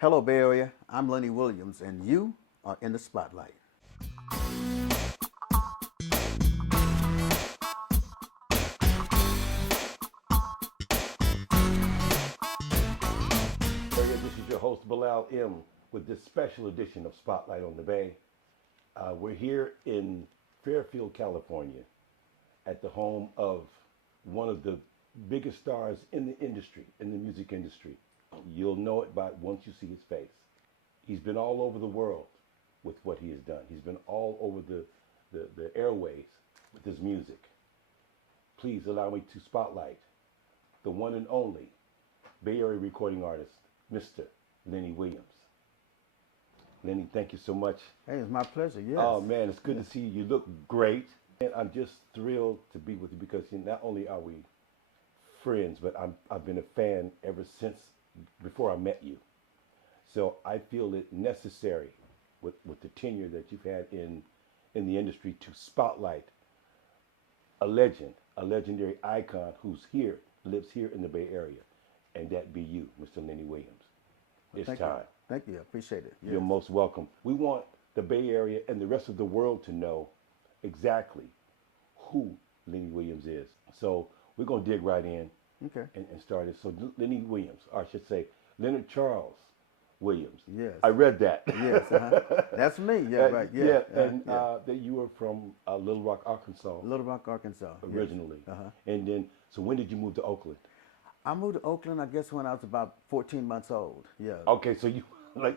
Hello, Bay Area. I'm Lenny Williams, and you are in the spotlight. This is your host, Bilal M., with this special edition of Spotlight on the Bay. We're here in Fairfield, California, at the home of one of the biggest stars in the industry, in the music industry. You'll know it by once you see his face. He's been all over the world with what he has done. He's been all over the airways with his music. Please allow me to spotlight the one and only Bay Area recording artist, Mr. Lenny Williams. Lenny, thank you so much. Hey, it's my pleasure, yes. Oh man, it's good to see you. You look great. And I'm just thrilled to be with you because not only are we friends, but I've been a fan ever since before I met you. So I feel it necessary with the tenure that you've had in the industry to spotlight a legend, a legendary icon who's here, lives here in the Bay Area, and that be you, Mr. Lenny Williams. It's time. Thank you. I appreciate it. Yes. You're most welcome. We want the Bay Area and the rest of the world to know exactly who Lenny Williams is. So we're going to dig right in and start it. So Lenny Williams, or I should say Leonard Charles Williams. Yes. I read that. Yes. That's me. Yeah, right. Yeah. And that you were from Little Rock, Arkansas. Little Rock, Arkansas. Originally. Yes. And then, so when did you move to Oakland? I moved to Oakland, I guess, when I was about 14 months old. Yeah. Okay, so you right.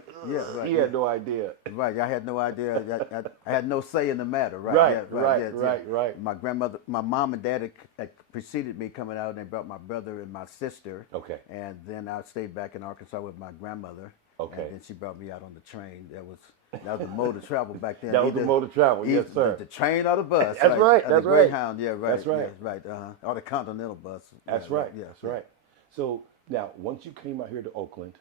He had no idea. Right, I had no idea. I had no say in the matter. Right. Right. My grandmother, my mom and dad had preceded me coming out, and they brought my brother and my sister. Okay. And then I stayed back in Arkansas with my grandmother. Okay. And then she brought me out on the train. That was the mode of travel back then. That was the mode of travel, yes, sir. The train or the bus. That's right. The Greyhound, yeah, right. That's right. Yeah, right. Or the Continental bus. That's right. Yeah, that's right. So now, once you came out here to Oakland,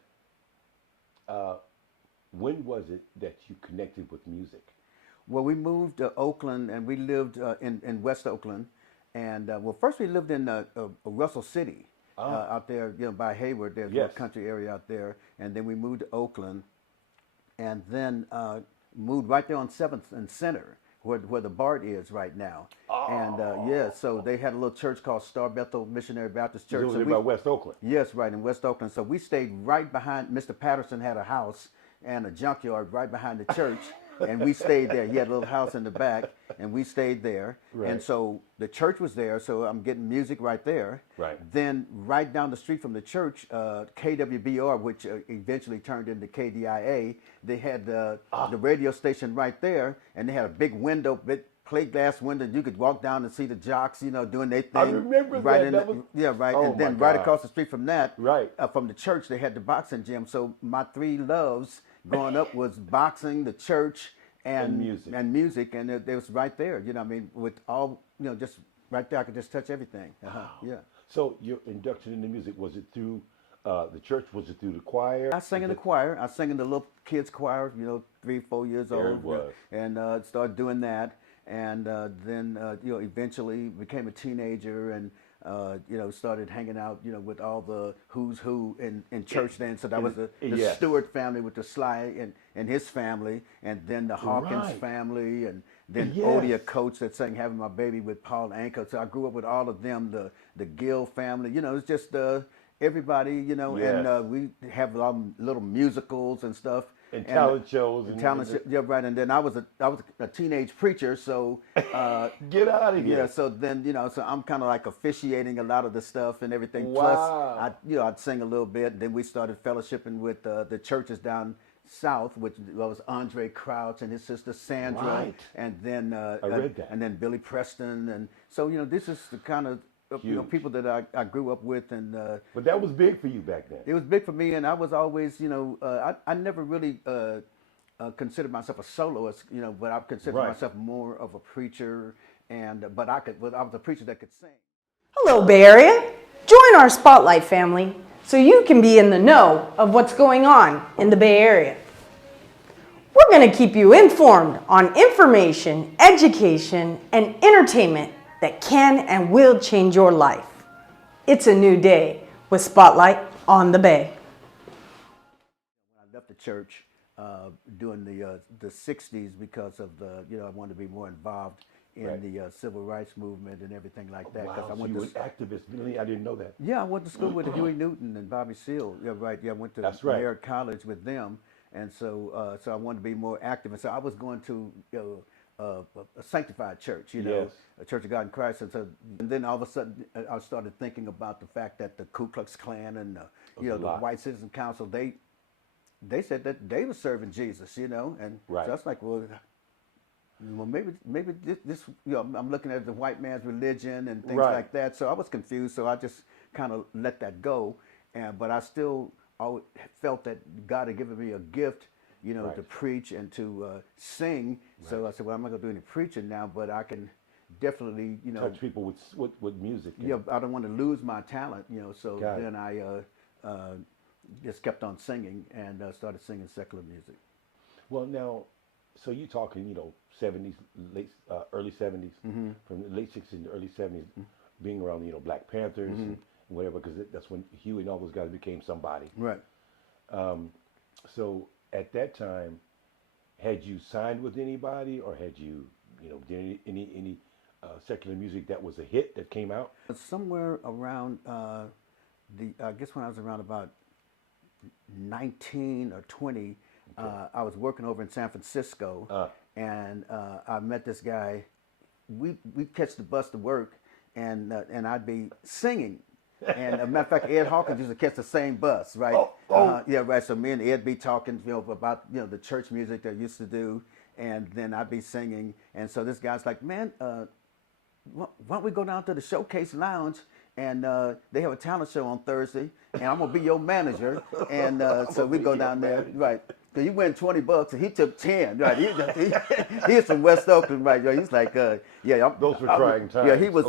when was it that you connected with music? Well, we moved to Oakland, and we lived in West Oakland. And well, first we lived in Russell City, out there, by Hayward. There's a country area out there. And then we moved to Oakland, and then moved right there on 7th and Center, where the BART is right now. And so they had a little church called Star Bethel Missionary Baptist Church. So by West Oakland? Yes, right, in West Oakland. So we stayed right behind, Mr. Patterson had a house and a junkyard right behind the church, and we stayed there. He had a little house in the back, and we stayed there. Right. And so the church was there, so I'm getting music right there. Right. Then right down the street from the church, KWBR, which eventually turned into KDIA, they had the radio station right there, and they had a big window, plate glass window. You could walk down and see the jocks, doing their thing. I remember right that. Right. Oh, and then right across the street from that, from the church, they had the boxing gym. So my three loves growing up was boxing, the church, and music. And it was right there. With all, just right there, I could just touch everything. Wow. Yeah. So your induction into music, was it through the church? Was it through the choir? I sang in the choir. I sang in the little kids choir, 3, 4 years old. There it was. And started doing that. And then, eventually became a teenager and, started hanging out, with all the who's who in church then. So that was the Stewart family with the Sly and his family, and then the Hawkins family, and then Odia Coates that sang Having My Baby with Paul Anka. So I grew up with all of them, the Gill family. It's just everybody, and we have little musicals and stuff. And talent shows. And then I was a teenage preacher, so get out of here. Yeah, so then so I'm kind of like officiating a lot of the stuff and everything. Wow. Plus, I'd sing a little bit. Then we started fellowshipping with the churches down south, which was Andre Crouch and his sister Sandra, right. And then I read that. And then Billy Preston, and so this is the kind of people that I grew up with, and but that was big for you back then. It was big for me, and I was always, I never really considered myself a soloist, but I considered myself more of a preacher, but I was a preacher that could sing. Hello, Bay Area. Join our Spotlight family so you can be in the know of what's going on in the Bay Area. We're going to keep you informed on information, education, and entertainment that can and will change your life. It's a new day with Spotlight on the Bay. left the church during the '60s because of I wanted to be more involved in Right. the civil rights movement and everything like that. Wow, Because I so went you to were an activist. Really? I didn't know that. yeah, I went to school with Huey Newton and Bobby Seale. Yeah, right. Yeah, I went to That's right. Merritt College with them, and so I wanted to be more active. And so I was going to a sanctified church, Yes. a Church of God in Christ. And then all of a sudden, I started thinking about the fact that the Ku Klux Klan and was a the lot. White Citizen Council, they said that they were serving Jesus, and Right. so I was like, well, maybe this I'm looking at the white man's religion and things Right. like that. So I was confused. So I just kind of let that go. But I still always felt that God had given me a gift, Right. to preach and to sing. So I said, well, I'm not gonna do any preaching now, but I can definitely, Touch people with music. and- yeah, I don't want to lose my talent, So Got it. then I just kept on singing and started singing secular music. Well, now, so you talking, 70s, early 70s, from the late 60s and the early 70s, being around, Black Panthers and whatever, because that's when Huey and all those guys became somebody. Right. So at that time, had you signed with anybody, or had you, did any secular music that was a hit that came out? Somewhere around I guess when I was around about 19 or 20, I was working over in San Francisco, and I met this guy. We catch the bus to work, and I'd be singing. And a matter of fact, Ed Hawkins used to catch the same bus, right? Yeah, right. So me and Ed be talking, about the church music they used to do, and then I'd be singing. And so this guy's like, man, why don't we go down to the Showcase Lounge, and they have a talent show on Thursday, and I'm gonna be your manager. And so we go down there, right? So you win $20, and he took 10, right? He's from West Oakland, right? He's like, Those were trying times. Yeah, he was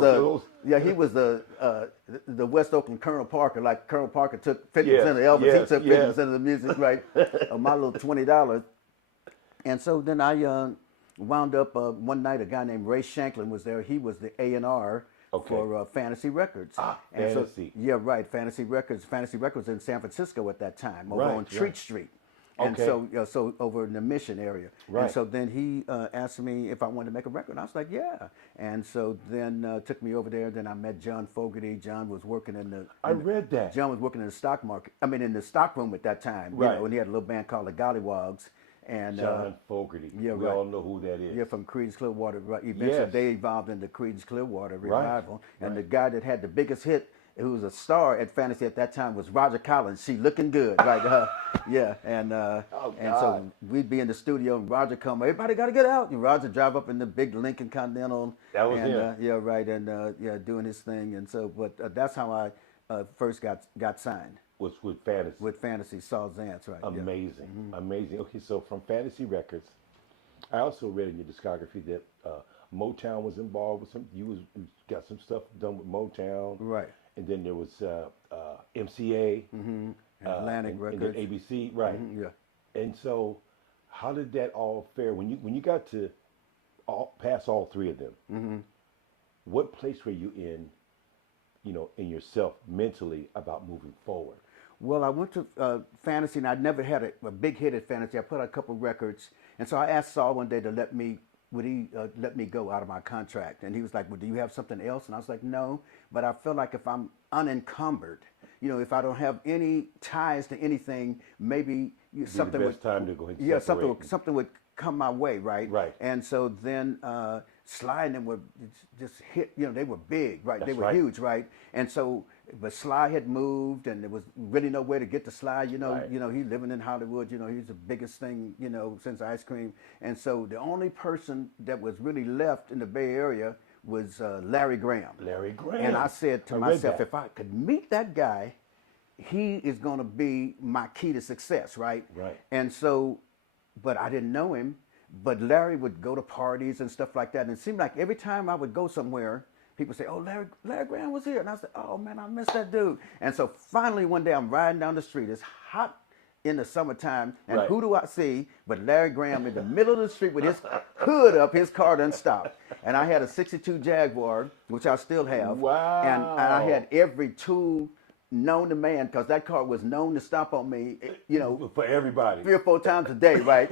Okay, he was the West Oakland Colonel Parker. Like Colonel Parker took 50% of Elvis, yes, he took 50% of the music, right? Of my little $20. And so then I wound up one night. A guy named Ray Shanklin was there. He was the A&R for Fantasy Records. And Fantasy. So, yeah, right. Fantasy Records. Fantasy Records in San Francisco at that time, over on Treat Street. And Okay. so over in the Mission area. Right. And so then he asked me if I wanted to make a record. And I was like, yeah. And so then took me over there. Then I met John Fogerty. John was working in the. I read that. John was working in the stock market. I mean, in the stock room at that time. Right. And he had a little band called the Gollywogs. And John Fogerty. yeah, we right. all know who that is. yeah, from Creedence Clearwater. Right. Eventually, Yes. they evolved into Creedence Clearwater Right, Revival. And right. the guy that had the biggest hit, who was a star at Fantasy at that time, was Roger Collins. She looking good, right? Yeah, and so God. we'd be in the studio, and Roger come. Everybody got to get out. And Roger drive up in the big Lincoln Continental. That was and, him. yeah, right, and doing his thing. And so, but that's how I first got signed Was with Fantasy. with Fantasy. Saul Zantz, right? Yeah. Amazing, amazing. Okay, so from Fantasy Records, I also read in your discography that Motown was involved with some. You got some stuff done with Motown, Right. And then there was MCA, Atlantic and Records. then ABC, right? Yeah. And so, how did that all fare when you got to pass all three of them? What place were you in, in yourself mentally about moving forward? Well, I went to Fantasy, and I'd never had a big hit at Fantasy. I put out a couple records, and so I asked Saul one day to would he let me go out of my contract? And he was like, well, do you have something else? And I was like, no, but I feel like if I'm unencumbered, if I don't have any ties to anything, maybe something the would best time to go ahead and yeah, separate. something would come my way, right? Right. And so then Sly and them were just hit, they were big, right? They That's were right. huge, right? And so, but Sly had moved, and there was really nowhere to get to Sly. Right. He living in Hollywood. He's the biggest thing, since ice cream. And so the only person that was really left in the Bay Area was Larry Graham. Larry Graham. And I said to I read myself, that. if I could meet that guy, he is going to be my key to success, right? Right. And so, but I didn't know him. But Larry would go to parties and stuff like that. And it seemed like every time I would go somewhere, people say, oh, Larry Graham was here. And I said, oh, man, I miss that dude. And so finally one day I'm riding down the street. It's hot in the summertime. And Right. who do I see but Larry Graham in the middle of the street with his hood up, his car done stopped. And I had a 62 Jaguar, which I still have. Wow. And I had every tool known to man, because that car was known to stop on me, For everybody. 3 or 4 times a day, right?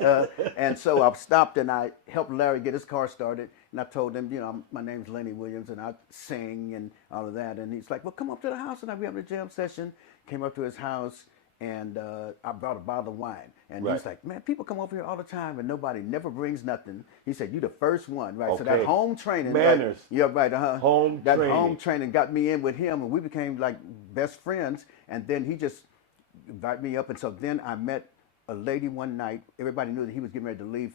And so I stopped and I helped Larry get his car started. And I told him, my name's Lenny Williams and I sing and all of that. And he's like, well, come up to the house and we have a jam session. Came up to his house and I brought a bottle of wine. And he's like, man, people come over here all the time and nobody never brings nothing. He said, you the first one, right? So that home training. Manners. Right? Yeah, right, Home training. Home training got me in with him and we became like best friends. And then he just invited me up. And so then I met a lady one night. Everybody knew that he was getting ready to leave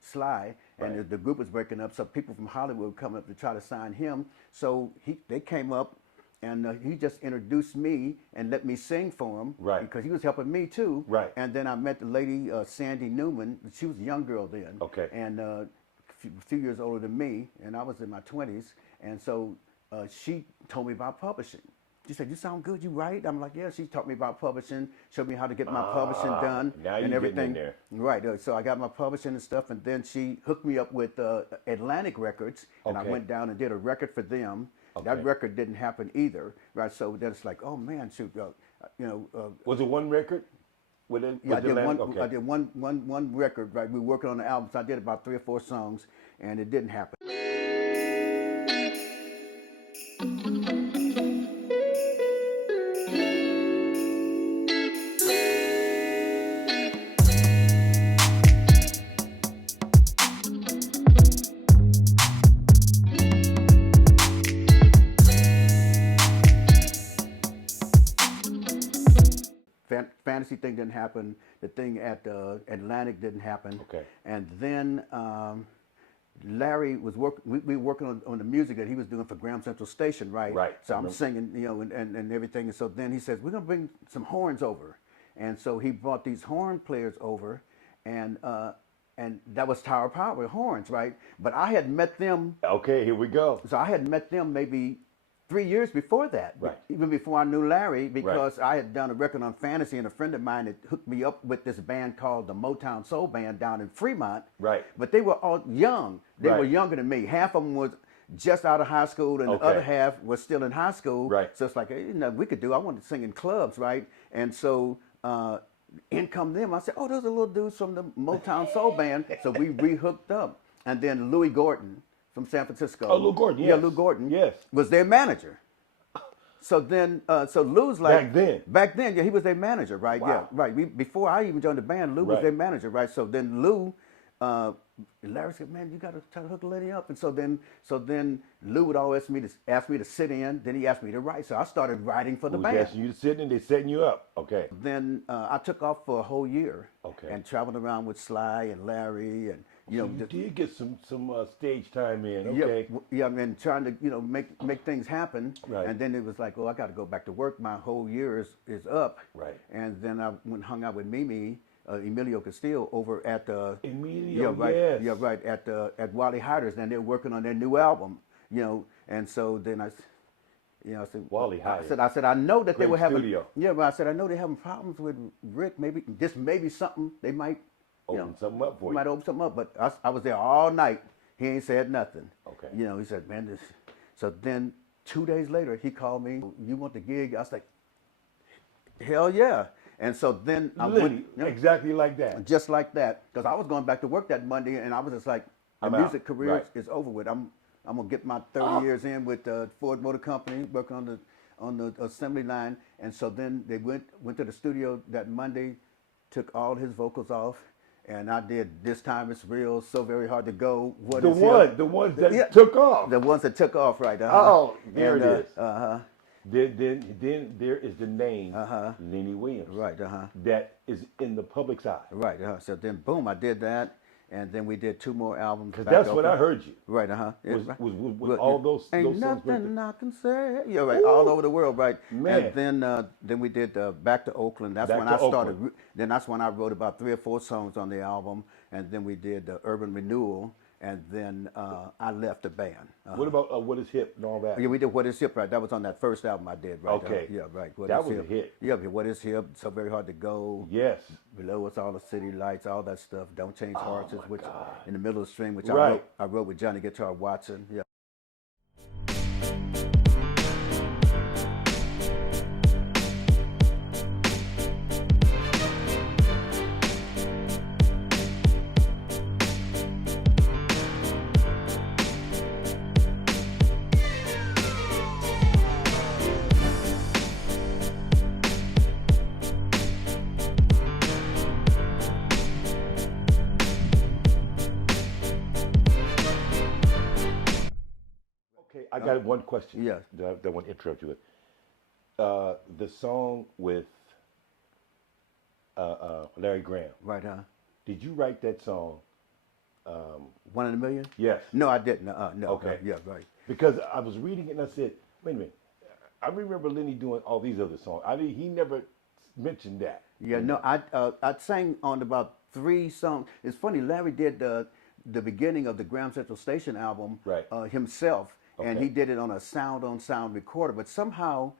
Sly, and the group was breaking up. So people from Hollywood were coming up to try to sign him. So they came up, and he just introduced me and let me sing for him, because he was helping me too. Right. And then I met the lady Sandy Newman. She was a young girl then. Okay. And a few years older than me, and I was in my 20s. And so she told me about publishing. She said, you sound good, you write? I'm like, yeah. She taught me about publishing, showed me how to get my publishing done and everything. Getting in there. Right. So I got my publishing and stuff, and then she hooked me up with Atlantic Records, and I went down and did a record for them. That record didn't happen either, right? So then it's like, oh man, shoot, was it one record? I did one record, right? We were working on the album, so I did about 3 or 4 songs, and it didn't happen. Fantasy thing didn't happen. The thing at Atlantic didn't happen. Okay. And then Larry was we were working on the music that he was doing for Graham Central Station, right? Right. So I'm singing, and everything. And so then he says, we're gonna bring some horns over. And so he brought these horn players over, and that was Tower Power horns, right? But I had met them. Okay, here we go. So I had met them maybe 3 years before that, right? Even before I knew Larry, because I had done a record on Fantasy, and a friend of mine had hooked me up with this band called the Motown Soul Band down in Fremont. Right. But they were all young. They were younger than me. Half of them was just out of high school, and the other half was still in high school. Right. So it's like, we could do. I wanted to sing in clubs, right? And so in come them. I said, oh, those are little dudes from the Motown Soul Band. So we re-hooked up, and then Louis Gordon from San Francisco. Oh, Lou Gordon, yes. Yeah, Lou Gordon. Yes. Was their manager. So then, so Lou's like... Back then? Yeah, he was their manager, right? Wow. Yeah, right. Before I even joined the band, Lou was their manager, right? So then Lou, Larry said, man, you got to try to hook Lenny up. And so then Lou would always ask me to sit in. Then he asked me to write. So I started writing for the band. You sitting and they setting you up. Okay. Then I took off for a whole year. Okay. And traveled around with Sly and Larry and... You did get some stage time in, okay? Yeah, and trying to make things happen. Right. And then it was like, well, I got to go back to work. My whole year is up. Right. And then I went and hung out with Mimi, Emilio Castillo, over at Emilio, yes. yes. Yeah, right at Wally Heider's, and they're working on their new album. And so then I said, Wally Heider. I said, I know that they were having. Studio. Yeah, but I said, I know they're having problems with Rick. Maybe this may be something they might. Open something up for you. Might open something up, but I was there all night. He ain't said nothing. Okay. He said, man, this. So then 2 days later, he called me. You want the gig? I was like, hell yeah. And so then I went. Exactly like that. Just like that. Because I was going back to work that Monday, and I was just like, my music career is over with. I'm going to get my 30 years in with Ford Motor Company, working on the assembly line. And so then they went to the studio that Monday, took all his vocals off. And I did This Time It's Real, So Very Hard to Go. The ones that took off. The ones that took off, right. Oh, there it is. Then there is the name Lenny Williams. Right, that is in the public's eye. Right, So then, boom, I did that. And then we did 2 more albums. Because that's when I heard you. Right, Was all those ain't songs. Nothing I can say. Yeah, right, all over the world, right. Man. And then we did Back to Oakland. That's when I started. Then that's when I wrote about 3 or 4 songs on the album. And then we did Urban Renewal. And then I left the band. What about What Is Hip and all that? Yeah, we did What Is Hip, right? That was on that first album I did, right? Okay. Yeah, right. That was a hit. Yeah, What Is Hip, So Very Hard to Go. Yes. Below Us All the City Lights, all that stuff. Don't Change Hearts, which in the middle of the string, which I wrote with Johnny Guitar Watson. Yeah. got one question. Yes. That I want to interrupt you with. The song with Larry Graham. Right, huh? Did you write that song? 1 in a million? Yes. No, I didn't. No. Okay. Yeah, right. Because I was reading it and I said, wait a minute. I remember Lenny doing all these other songs. I mean, he never mentioned that. Yeah, no, I sang on about 3 songs. It's funny, Larry did the beginning of the Graham Central Station album Right. himself, and Okay. he did it on a sound recorder. But somehow,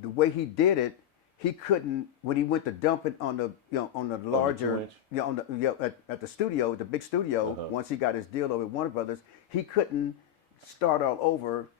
the way he did it, he couldn't when he went to dump it on the on the larger 2-inch? on the at the studio, the big studio. Once he got his deal over at Warner Brothers, he couldn't start all over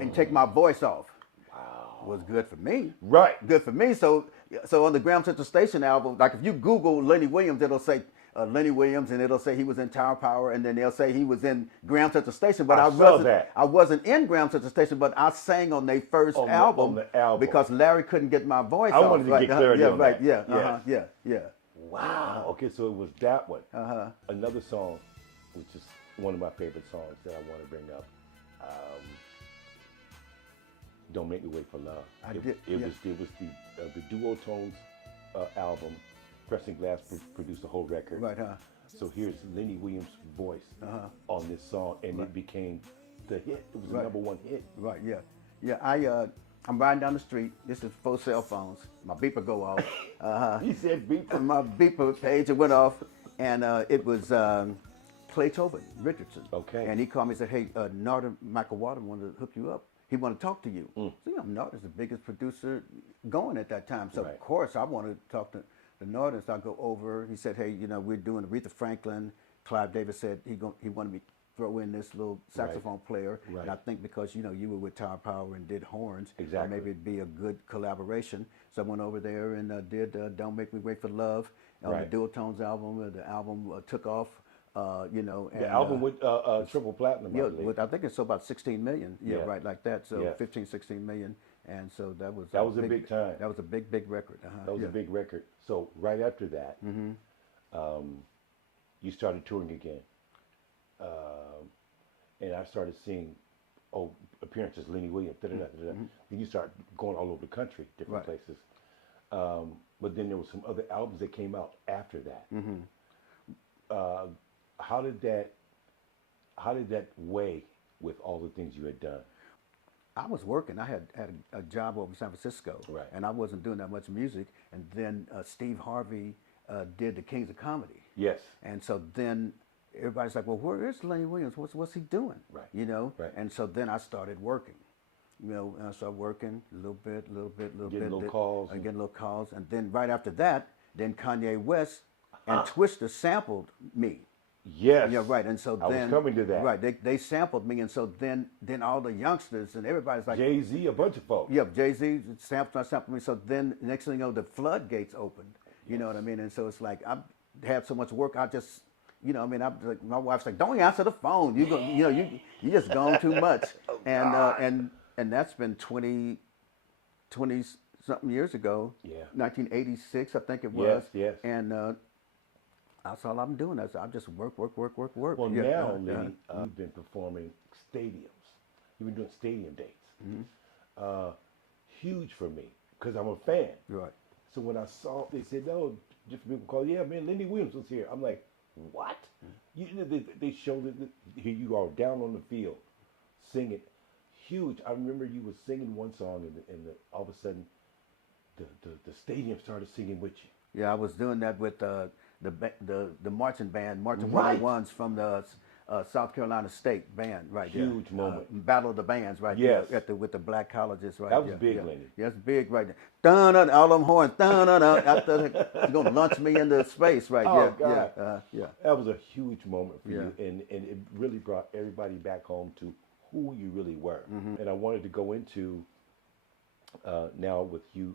and take my voice off. Wow, was good for me. Right. Good for me. So on the Graham Central Station album, like if you Google Lenny Williams, it'll say Lenny Williams, and it'll say he was in Tower Power, and then they'll say he was in Graham Central Station. But I wasn't in Graham Central Station, but I sang on their first album, on the album because Larry couldn't get my voice I off. wanted to get clarity on that. Yeah, Yes. yeah. Wow. Okay, so it was that one. Another song, which is one of my favorite songs that I want to bring up. Don't Make Me Wait for Love. It was the Duo Tones album. Pressing Glass produced the whole record. Right, huh? So here's Lenny Williams' voice on this song, and it became the hit. It was the #1 hit. Right, yeah. I'm riding down the street. This is 4 cell phones. My beeper go off. He said beeper. My beeper page, it went off, and it was Clay Tobin Richardson. Okay. And he called me and said, hey, Norton Michael Walden wanted to hook you up. He wanted to talk to you. So, Norton's the biggest producer going at that time. So, of course, I wanted to talk to Norton. So I go over. He said, hey, we're doing Aretha Franklin. Clive Davis said he wanted me to throw in this little saxophone player. Right. And I think because, you were with Tower Power and did horns, Exactly. maybe it'd be a good collaboration. So I went over there and did Don't Make Me Wait for Love on the Dual Tones album. The album took off. And, The album with triple platinum, I believe. I think it's about 16 million. Yeah, Yeah. right, like that. So Yeah. 15, 16 million. And so that was a big time. That was a big record. That was a big record. So right after that, you started touring again. And I started seeing appearances, Lenny Williams, Then you start going all over the country, different places. But then there were some other albums that came out after that. How did that weigh with all the things you had done? I was working. I had a job over in San Francisco, and I wasn't doing that much music. And then Steve Harvey did the Kings of Comedy. Yes. And so then everybody's like, well, where is Lenny Williams? What's he doing? Right. Right. And so then I started working. And I started working a little bit. Getting little calls. And getting little calls. And then right after that, then Kanye West and Twister sampled me. Yes. Yeah, right. And so I then was coming to that. Right. They sampled me, and so then all the youngsters and everybody's like, Jay-Z, a bunch of folks. yeah, Jay-Z sampled me. So then next thing you know, the floodgates opened. You know what I mean? And so it's like I had so much work. I just, I'm like, my wife's like, don't answer the phone. You just gone too much. And that's been 20 something years ago. Yeah. 1986, I think it was. Yes. And that's all I'm doing. I'm just work. Well, now, Lenny, you've been performing stadiums. You've been doing stadium dates. Huge for me, because I'm a fan. Right. So when I saw, they said, no, different people call, yeah, man, Lenny Williams was here. I'm like, what? They showed it. Here you are down on the field, singing. Huge. I remember you were singing one song, and all of a sudden, the stadium started singing with you. Yeah, I was doing that with the marching band, marching 101s from the South Carolina State band, right? Huge moment. Battle of the Bands, right? Yes. There, with the black colleges, right? That was big, Lenny. Yeah, it's big, right there. Dun dun, all them horns, dun dun dun. You're gonna launch me into space, right? Oh, yeah, God. yeah. That was a huge moment for you, and it really brought everybody back home to who you really were. And I wanted to go into now with you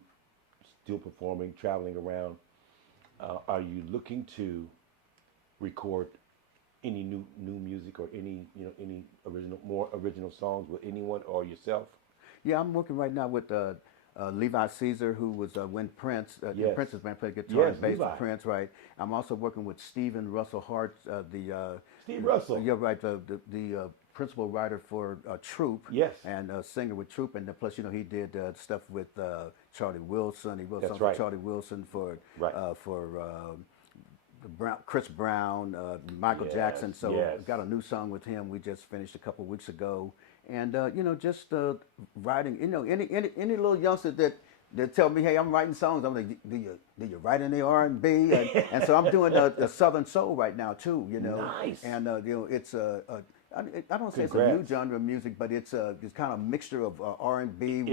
still performing, traveling around. Are you looking to record any new music or any more original songs with anyone or yourself? Yeah, I'm working right now with Levi Caesar, who was when Prince, Prince's band, played guitar Yes, and bass Levi. for Prince, right? I'm also working with Stephen Russell Hart, Steve Russell. Yeah, right. The principal writer for Troop. Yes. And singer with Troop, and plus, you know, he did stuff with Charlie Wilson. He wrote That's songs right. for Charlie Wilson for Right. Chris Brown, Michael Yes, Jackson. So yes. got a new song with him. We just finished a couple weeks ago, and you know, just writing. You know, any little youngster that tell me, hey, I'm writing songs. I'm like, do you write any R&B? And so I'm doing a Southern Soul right now too. You know, Nice. and you know, it's I don't say it's a Congrats. new genre of music, but it's kind of a mixture of R&B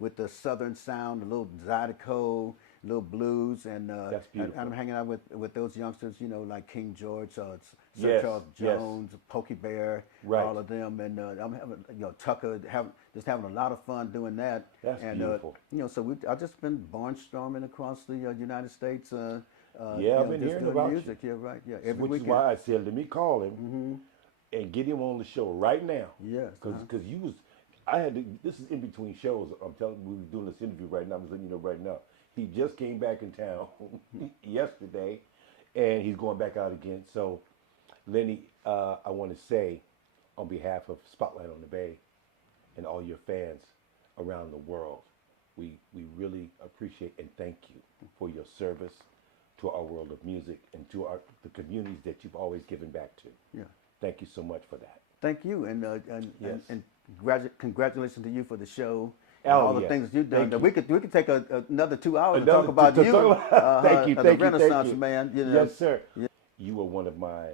with the Southern sound, a little Zydeco, a little blues, and That's beautiful. I'm hanging out with those youngsters, you know, like King George, Sir Yes, Charles yes. Jones, Pokey Bear, Right. all of them, and I'm having, you know, Tucker, just having a lot of fun doing that. That's and, beautiful. You know, so I've just been barnstorming across the United States. You I've know, been just hearing doing about music. Yeah, right. Yeah, every Which weekend. is why I said, let me call him and get him on the show right now. Yes, Because you was, I had to, this is in between shows. I'm telling you, we were doing this interview right now. I'm just letting you know right now. He just came back in town yesterday, and he's going back out again. So, Lenny, I want to say, on behalf of Spotlight on the Bay and all your fans around the world, we really appreciate and thank you for your service to our world of music and to the communities that you've always given back to. Yeah. Thank you so much for that. Thank you, and Yes. congratulations to you for the show. Oh, And all the yes. things you've done. Thank you. We could take another 2 hours to Another- talk about to you. talk about- Thank you, the thank you, Renaissance thank you. man. You know. Yes, sir. You were one of my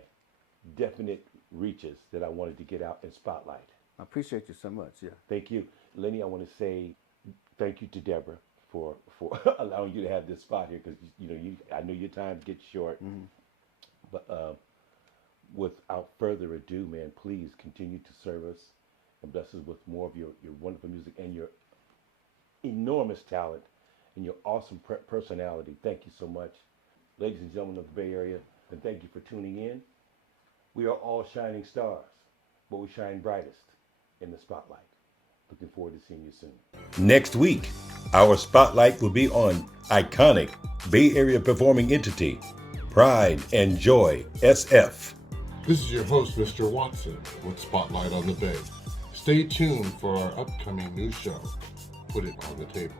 definite reaches that I wanted to get out and spotlight. I appreciate you so much. Yeah. Thank you. Lenny, I want to say thank you to Deborah for allowing you to have this spot here because, you know, I know your time gets short. But without further ado, man, please continue to serve us and bless us with more of your wonderful music and your enormous talent and your awesome personality. Thank you so much. Ladies and gentlemen of the Bay Area, and thank you for tuning in. We are all shining stars, but we shine brightest in the spotlight. Looking forward to seeing you soon. Next week, our spotlight will be on iconic Bay Area performing entity, Pride and Joy SF. This is your host, Mr. Watson, with Spotlight on the Bay. Stay tuned for our upcoming new show, Put It on the Table.